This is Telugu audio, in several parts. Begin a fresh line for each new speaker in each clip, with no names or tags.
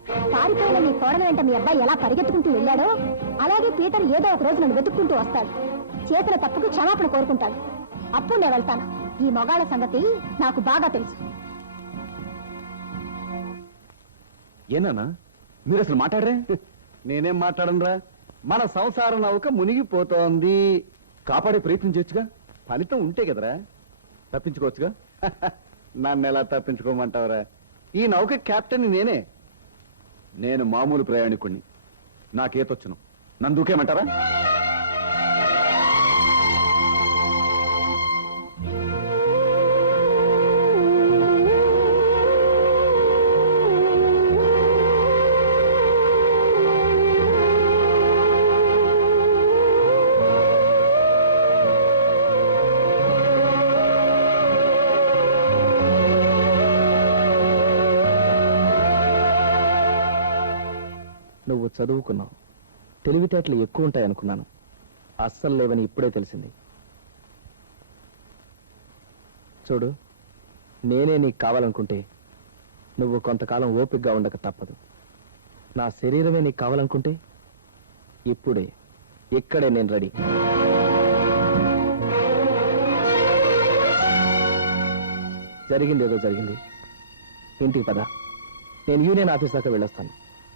పారిపోయిన మీ కోడల వెంట మీ అబ్బాయి ఎలా పరిగెత్తుకుంటూ వెళ్ళాడో అలాగే పీటర్ ఏదో ఒక రోజు నన్ను వెతుక్కుంటూ వస్తాడు. చేసిన తప్పుకు క్షమాపణ కోరుకుంటాడు. అప్పుడు నేను వెళ్తాను. ఈ మొగాళ్ళ సంగతి నాకు బాగా తెలుసు.
ఏనా మీరు అసలు మాట్లాడరే?
నేనేం మాట్లాడనురా? మన సంసార నౌక మునిగిపోతోంది.
కాపాడే ప్రయత్నం చేయొచ్చుగా.
ఫలితం ఉంటే కదరా
తప్పించుకోవచ్చుగా.
నన్ను ఎలా తప్పించుకోమంటావురా? ఈ నౌక కెప్టెన్ నేనే.
నేను మామూలు ప్రయాణికుణ్ణి. నాకేతొచ్చును. నన్ను దూకేమంటారా?
నువ్వు చదువుకున్నావు, తెలివితేటలు ఎక్కువ ఉంటాయనుకున్నాను. అస్సలు లేవని ఇప్పుడే తెలిసింది. చూడు, నేనే నీకు కావాలనుకుంటే నువ్వు కొంతకాలం ఓపికగా ఉండక తప్పదు. నా శరీరమే నీకు కావాలనుకుంటే ఇప్పుడే ఇక్కడే నేను రెడీ. జరిగింది ఏదో జరిగింది. ఇంటికి పద. నేను యూనియన్ ఆఫీస్ దాకా వెళ్ళొస్తాను.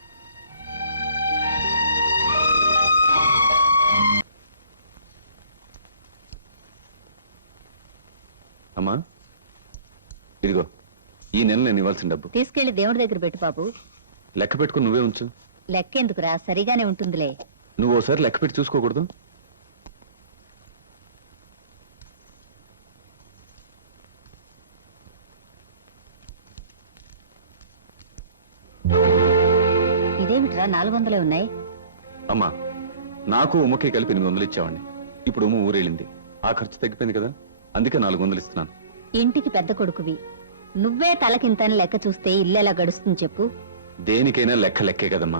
అమ్మా, ఇదిగో ఈ నెల నేను ఇవ్వాల్సిన డబ్బు.
తీసుకెళ్లి దేవుడి దగ్గర పెట్టు బాబు.
లెక్క పెట్టుకుని నువ్వే ఉంచు.
లెక్కెందుకురా, సరిగానే ఉంటుందిలే.
నువ్వు ఓసారి లెక్క పెట్టి చూసుకోకూడదు?
ఇదేమిట్రా 400 ఉన్నాయి?
అమ్మా, నాకు ఉమ్మకి కలిపి 800 ఇచ్చావండి. ఇప్పుడు ఉమ్మ ఊరెళ్ళింది. ఆ ఖర్చు తగ్గిపోయింది కదా, అందుకే 400 ఇస్తున్నాను.
ఇంటికి పెద్ద కొడుకువి, నువ్వే తలకింతని లెక్క చూస్తే ఇల్లెలా గడుస్తుంది చెప్పు?
దేనికైనా లెక్క లెక్కే కదమ్మా.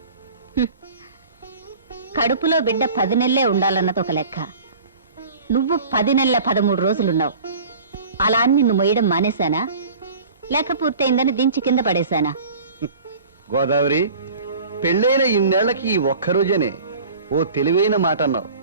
కడుపులో బిడ్డ 10 నెలలే ఉండాలన్నది ఒక లెక్క. నువ్వు 10 నెలల 13 రోజులున్నావు. అలా అని నిన్ను మొయ్యడం మానేశానా? లెక్క పూర్తయిందని దించి కింద పడేశానా?
గోదావరి, పెళ్ళైన ఇన్నేళ్లకి ఈ ఒక్కరోజేనే ఓ తెలివైన మాట అన్నావు.